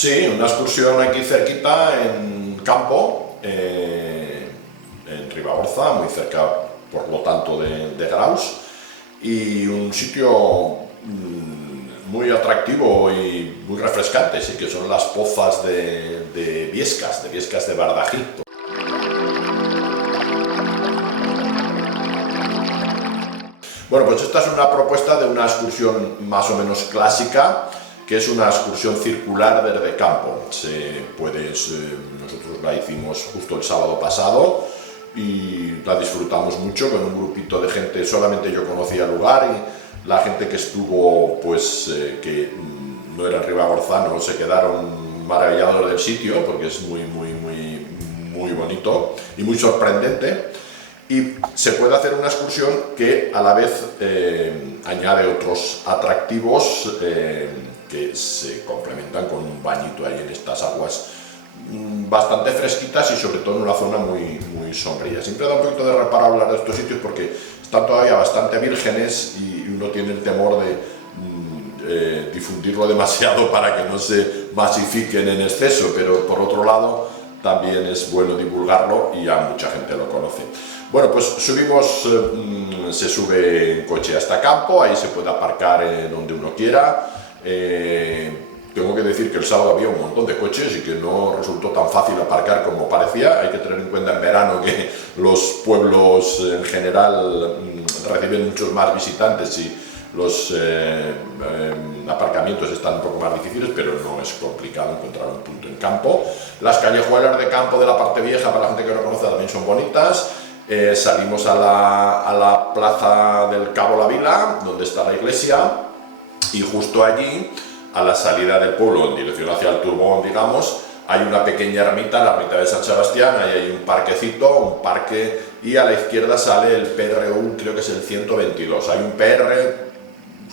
Sí, una excursión aquí cerquita en Campo, en Ribagorza, muy cerca por lo tanto de Graus, y un sitio muy atractivo y muy refrescante, sí, que son las pozas de Biescas, de Bardají. Bueno, pues esta es una propuesta de una excursión más o menos clásica, que es una excursión circular desde Campo. Nosotros la hicimos justo el sábado pasado y la disfrutamos mucho con un grupito de gente. Solamente yo conocía el lugar y la gente que estuvo, pues que no eran ribagorzanos, se quedaron maravillados del sitio porque es muy bonito y muy sorprendente. Y se puede hacer una excursión que a la vez añade otros atractivos que se complementan con un bañito ahí en estas aguas bastante fresquitas y sobre todo en una zona muy sombría. Siempre da un poquito de reparo hablar de estos sitios porque están todavía bastante vírgenes y uno tiene el temor de difundirlo demasiado para que no se masifiquen en exceso, pero por otro lado también es bueno divulgarlo y ya mucha gente lo conoce. Bueno, pues se sube en coche hasta Campo, ahí se puede aparcar donde uno quiera. Tengo que decir que el sábado había un montón de coches y que no resultó tan fácil aparcar como parecía. Hay que tener en cuenta en verano que los pueblos en general reciben muchos más visitantes y los aparcamientos están un poco más difíciles, pero no es complicado encontrar un punto en Campo. Las callejuelas de Campo de la parte vieja, para la gente que no conoce, también son bonitas. Salimos a la plaza del Cabo La Vila, donde está la iglesia, y justo allí, a la salida del pueblo, en dirección hacia el Turbón, digamos, hay una pequeña ermita, la ermita de San Sebastián, ahí hay un parquecito, y a la izquierda sale el PRU, creo que es el 122. Hay un PR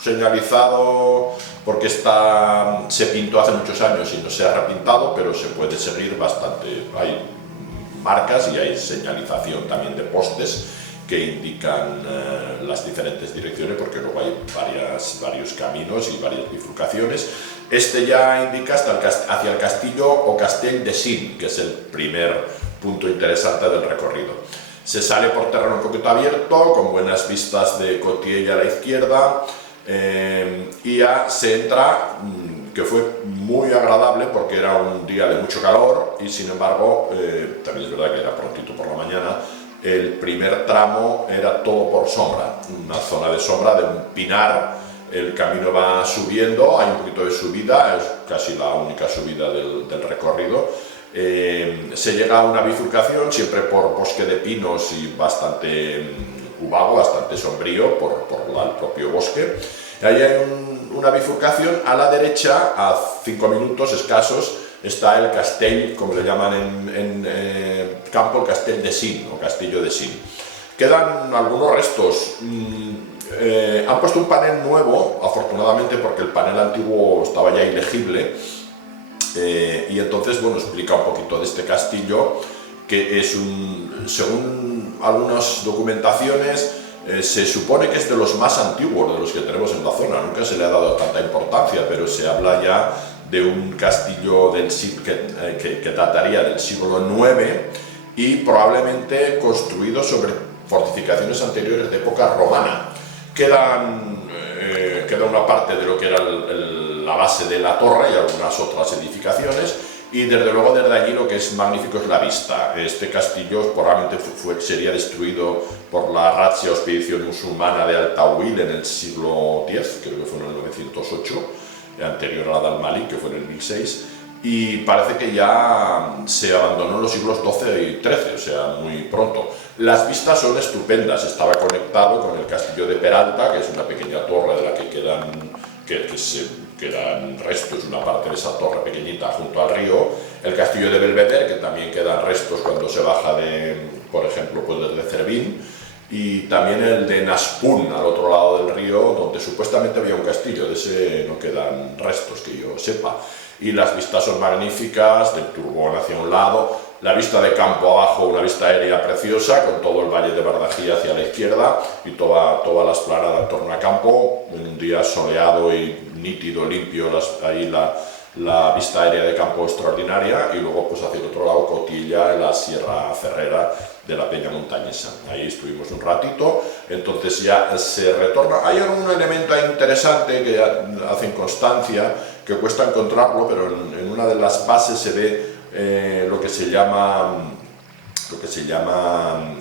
señalizado porque se pintó hace muchos años y no se ha repintado, pero se puede seguir bastante. Hay marcas y hay señalización también de postes que indican las diferentes direcciones, porque luego hay varios caminos y varias bifurcaciones. Este ya indica hacia el castillo o Castell de Sin, que es el primer punto interesante del recorrido. Se sale por terreno un poquito abierto, con buenas vistas de Cotiella a la izquierda, y ya se entra, que fue muy agradable porque era un día de mucho calor y sin embargo, también es verdad que era prontito por la mañana. El primer tramo era todo por sombra, una zona de sombra de un pinar. El camino va subiendo, hay un poquito de subida, es casi la única subida del recorrido. Se llega a una bifurcación, siempre por bosque de pinos y bastante ubago, bastante sombrío por el propio bosque. Ahí hay una bifurcación. A la derecha, a 5 minutos escasos, está el castell, como le llaman en Campo, el Castell de Sin o Castillo de Sin. Quedan algunos restos. Han puesto un panel nuevo, afortunadamente, porque el panel antiguo estaba ya ilegible, y entonces, bueno, explica un poquito de este castillo, que es según algunas documentaciones, se supone que es de los más antiguos de los que tenemos en la zona. Nunca se le ha dado tanta importancia, pero se habla ya de un castillo que dataría del siglo IX y probablemente construido sobre fortificaciones anteriores de época romana. Queda una parte de lo que era la base de la torre y algunas otras edificaciones, y desde luego desde allí lo que es magnífico es la vista. Este castillo probablemente sería destruido por la razzia o expedición musulmana de Al-Tawil en el siglo X, creo que fue en el 908, anterior a la de Al-Malik, que fue en el 1006, y parece que ya se abandonó en los siglos XII y XIII, o sea, muy pronto. Las vistas son estupendas. Estaba conectado con el castillo de Peralta, que es una pequeña torre de la que quedan restos, una parte de esa torre pequeñita junto al río. El castillo de Belvedere, que también quedan restos cuando se baja por ejemplo, pues desde Cervín. Y también el de Naspún, al otro lado del río, donde supuestamente había un castillo. De ese no quedan restos que yo sepa. Y las vistas son magníficas, del Turbón hacia un lado, la vista de Campo abajo, una vista aérea preciosa, con todo el valle de Bardají hacia la izquierda y toda la esplanada en torno a Campo, en un día soleado y nítido, limpio, ahí la vista aérea de campo extraordinaria, y luego pues hacia el otro lado Cotilla, la Sierra Ferrera de la Peña Montañesa. Ahí estuvimos un ratito, entonces ya se retorna. Hay algún elemento ahí interesante que hacen constancia, que cuesta encontrarlo, pero en una de las bases se ve lo que se llama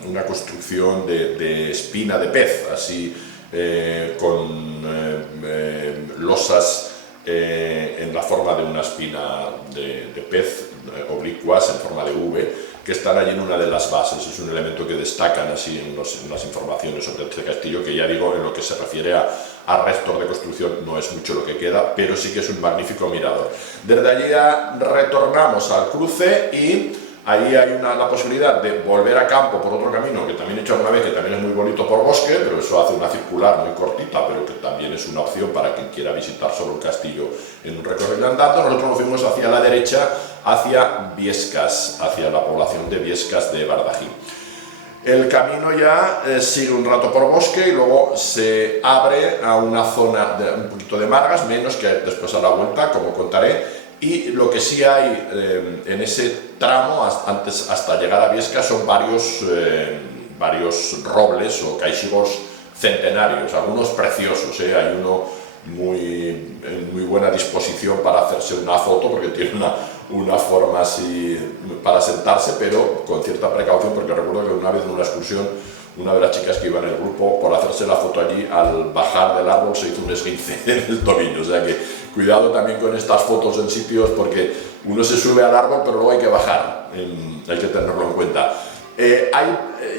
una construcción de espina de pez, así con losas en la forma de una espina de pez, oblicuas en forma de V, que están allí en una de las bases. Es un elemento que destacan así en las informaciones sobre este castillo, que ya digo, en lo que se refiere a restos de construcción no es mucho lo que queda, pero sí que es un magnífico mirador. Desde allí ya retornamos al cruce y ahí hay la posibilidad de volver a campo por otro camino que también he hecho alguna vez, que también es muy bonito por bosque, pero eso hace una circular muy cortita, pero que también es una opción para quien quiera visitar solo un castillo en un recorrido andando. Nosotros nos fuimos hacia la derecha, hacia Biescas, hacia la población de Biescas de Bardají. El camino ya sigue un rato por bosque y luego se abre a una zona un poquito de margas, menos que después a la vuelta, como contaré. Y lo que sí hay en ese tramo, antes hasta llegar a Biesca, son varios robles o caixigos centenarios, algunos preciosos, hay uno en muy buena disposición para hacerse una foto, porque tiene una forma así para sentarse, pero con cierta precaución, porque recuerdo que una vez en una excursión, una de las chicas que iba en el grupo, por hacerse la foto allí, al bajar del árbol se hizo un esguince en el tobillo. O sea que cuidado también con estas fotos en sitios, porque uno se sube al árbol, pero luego hay que bajar, hay que tenerlo en cuenta.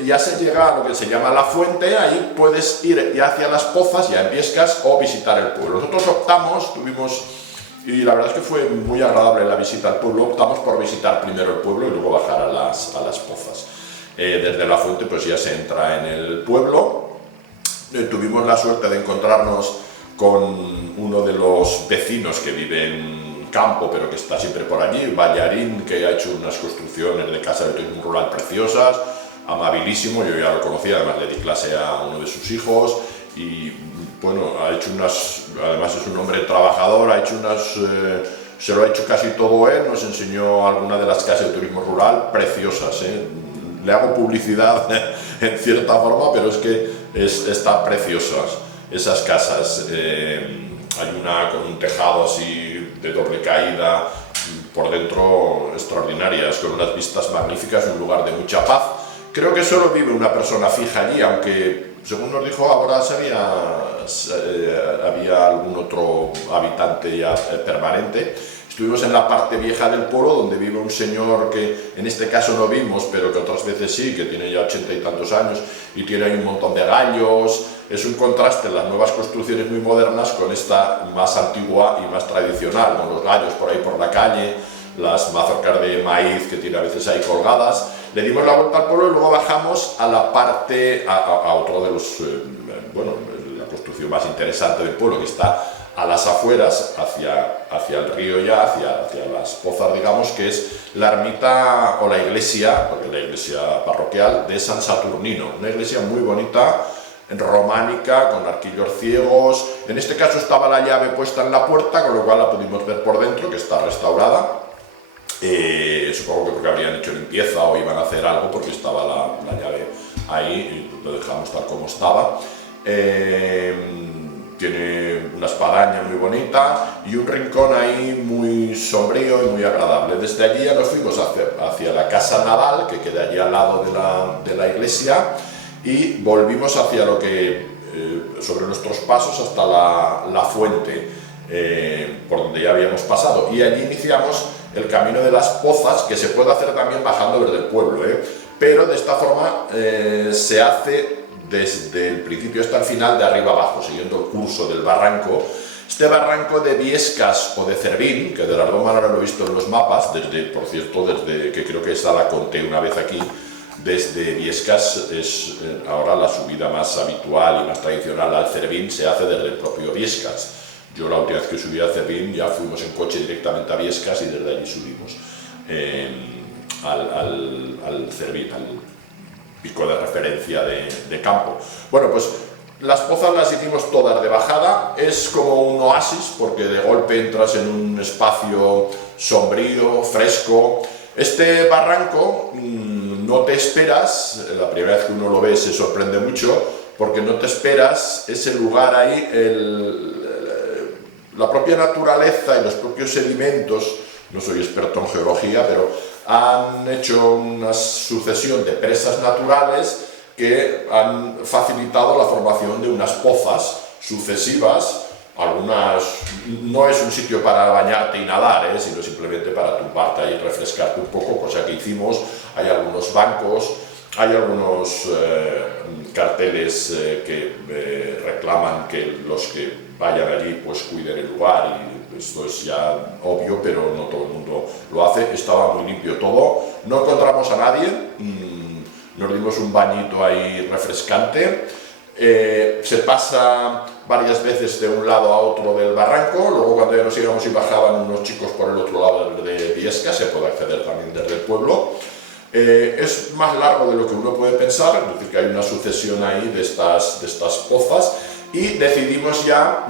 Ya se llega a lo que se llama la fuente, ahí puedes ir ya hacia las pozas, ya en Biescas, o visitar el pueblo. Nosotros optamos, y la verdad es que fue muy agradable la visita al pueblo, optamos por visitar primero el pueblo y luego bajar a las pozas. Desde la fuente pues ya se entra en el pueblo. Tuvimos la suerte de encontrarnos con uno de los vecinos que vive en campo, pero que está siempre por allí, Ballarín, que ha hecho unas construcciones de casa de turismo rural preciosas, amabilísimo. Yo ya lo conocía, además le di clase a uno de sus hijos, y bueno, además es un hombre trabajador, se lo ha hecho casi todo él, nos enseñó algunas de las casas de turismo rural preciosas, Le hago publicidad en cierta forma, pero es que están preciosas esas casas. Hay una con un tejado así de doble caída, por dentro extraordinarias, con unas vistas magníficas, un lugar de mucha paz. Creo que solo vive una persona fija allí, aunque según nos dijo ahora había algún otro habitante ya permanente. Estuvimos en la parte vieja del pueblo, donde vive un señor que en este caso no vimos, pero que otras veces sí, que tiene ya 80 y tantos años y tiene ahí un montón de gallos. Es un contraste las nuevas construcciones muy modernas con esta más antigua y más tradicional, con los gallos por ahí por la calle, las mazorcas de maíz que tiene a veces ahí colgadas. Le dimos la vuelta al pueblo y luego bajamos a la parte, a otro de los, la construcción más interesante del pueblo, que está a las afueras, hacia el río ya, hacia las pozas, digamos, que es la ermita o la iglesia, porque la iglesia parroquial de San Saturnino, una iglesia muy bonita, románica, con arquillos ciegos. En este caso estaba la llave puesta en la puerta, con lo cual la pudimos ver por dentro, que está restaurada. Supongo que porque habrían hecho limpieza o iban a hacer algo, porque estaba la llave ahí y lo dejamos tal como estaba. Tiene una espadaña muy bonita y un rincón ahí muy sombrío y muy agradable. Desde allí ya nos fuimos hacia la casa Nadal, que queda allí al lado de la iglesia, y volvimos hacia lo que, sobre nuestros pasos, hasta la fuente, por donde ya habíamos pasado. Y allí iniciamos el camino de las pozas, que se puede hacer también bajando desde el pueblo, pero de esta forma se hace desde el principio hasta el final, de arriba abajo, siguiendo el curso del barranco. Este barranco de Biescas o de Cervín, que de las dos maneras lo he visto en los mapas, por cierto, desde que creo que esa la conté una vez aquí, desde Biescas es ahora la subida más habitual y más tradicional al Cervín, se hace desde el propio Biescas. Yo la última vez que subí a Cervín ya fuimos en coche directamente a Biescas y desde allí subimos al Cervín, al pico de referencia de campo. Bueno, pues Las pozas las hicimos todas de bajada, es como un oasis porque de golpe entras en un espacio sombrío, fresco. Este barranco no te esperas, la primera vez que uno lo ve se sorprende mucho, porque no te esperas ese lugar ahí, la propia naturaleza y los propios sedimentos, no soy experto en geología, pero han hecho una sucesión de presas naturales que han facilitado la formación de unas pozas sucesivas. Algunas no es un sitio para bañarte y nadar, sino simplemente para tumbarte ahí y refrescarte un poco, cosa que hicimos. Hay algunos bancos, hay algunos carteles que reclaman que los que vayan allí pues cuiden el lugar, y esto es ya obvio, pero no todo el mundo lo hace. Estaba muy limpio todo, no encontramos a nadie, nos dimos un bañito ahí refrescante. Se pasa varias veces de un lado a otro del barranco, luego cuando ya nos íbamos y bajaban unos chicos por el otro lado de Biesca, se puede acceder también desde el pueblo. Es más largo de lo que uno puede pensar, es decir, que hay una sucesión ahí de estas pozas, y decidimos ya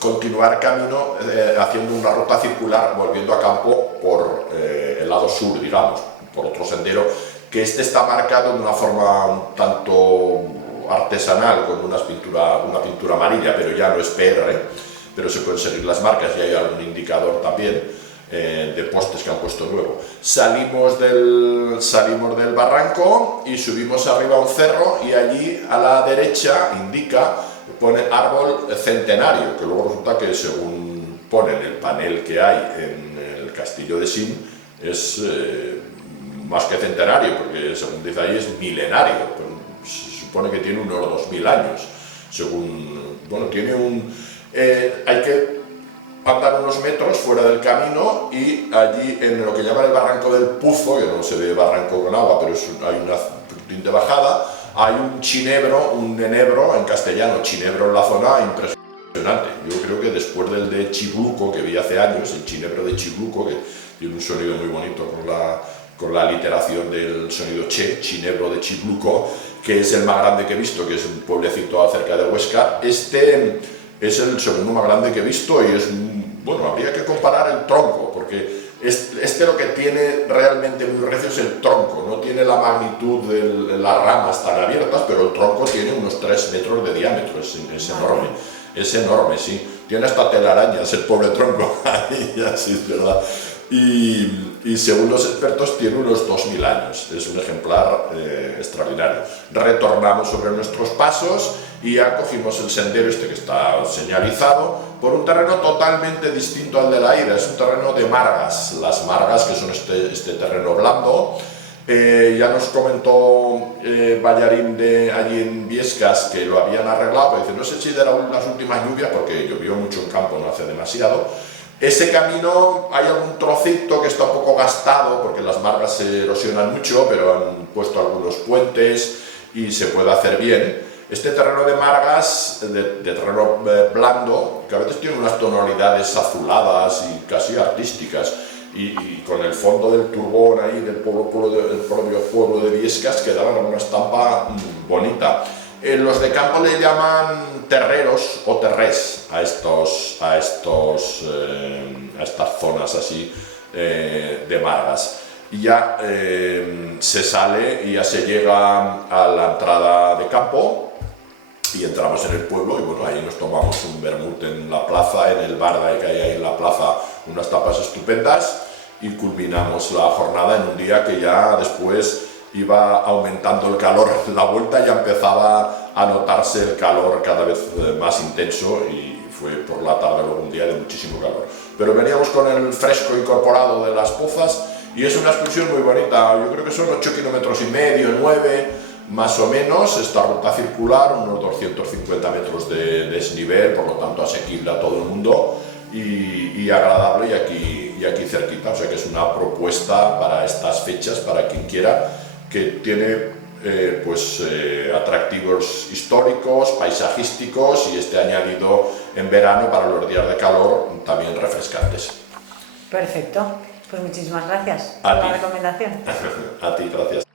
continuar camino haciendo una ruta circular, volviendo a campo por el lado sur, digamos, por otro sendero, que este está marcado de una forma un tanto artesanal, con una pintura amarilla, pero ya no es PR, pero se pueden seguir las marcas y hay algún indicador también de postes que han puesto nuevo. Salimos del barranco y subimos arriba a un cerro, y allí a la derecha pone árbol centenario, que luego resulta que según pone en el panel que hay en el castillo de Sim, es más que centenario, porque según dice ahí es milenario, pero se supone que tiene unos 2000 años, según, bueno, tiene hay que andar unos metros fuera del camino, y allí en lo que llaman el barranco del Puzo, que no se ve barranco con agua, pero hay una puntín de bajada, hay un chinebro, un enebro, en castellano chinebro en la zona, impresionante. Yo creo que después del de Chibluco, que vi hace años, el chinebro de Chibluco, que tiene un sonido muy bonito con la literación del sonido che, chinebro de Chibluco, que es el más grande que he visto, que es un pueblecito cerca de Huesca. Este es el segundo más grande que he visto, y bueno, habría que comparar el tronco, porque este lo que tiene realmente muy recio es el tronco, no tiene la magnitud de las ramas tan abiertas, pero el tronco tiene unos 3 metros de diámetro, es enorme, sí. Tiene hasta telarañas el pobre tronco, ahí ya sí es verdad. Y según los expertos tiene unos 2000 años, es un ejemplar extraordinario. Retornamos sobre nuestros pasos y ya cogimos el sendero este que está señalizado por un terreno totalmente distinto al de la ida, es un terreno de margas, las margas, que son este terreno blando. Ya nos comentó Ballarín de allí en Biescas que lo habían arreglado, pero dice, no sé si de las últimas lluvias, porque llovió mucho en campo, no hace demasiado. Ese camino hay algún trocito que está un poco gastado porque las margas se erosionan mucho, pero han puesto algunos puentes y se puede hacer bien. Este terreno de margas, de terreno blando, que a veces tiene unas tonalidades azuladas y casi artísticas, y con el fondo del turbón ahí del propio pueblo de Biescas, que daban una estampa bonita. Los de campo le llaman terreros o terrés a estas zonas así de margas. Y ya se sale y ya se llega a la entrada de campo, y entramos en el pueblo, y bueno, ahí nos tomamos un vermut en la plaza, en el bar que hay ahí en la plaza, unas tapas estupendas, y culminamos la jornada en un día que ya después iba aumentando el calor. La vuelta ya empezaba a notarse el calor cada vez más intenso, y fue por la tarde luego un día de muchísimo calor. Pero veníamos con el fresco incorporado de las pozas, y es una excursión muy bonita. Yo creo que son 8,5 kilómetros, 9 más o menos, esta ruta circular, unos 250 metros de desnivel, por lo tanto asequible a todo el mundo y agradable, y aquí cerquita, o sea que es una propuesta para estas fechas, para quien quiera, que tiene atractivos históricos, paisajísticos, y este añadido en verano para los días de calor también refrescantes. Perfecto, pues muchísimas gracias por la recomendación. A ti, gracias.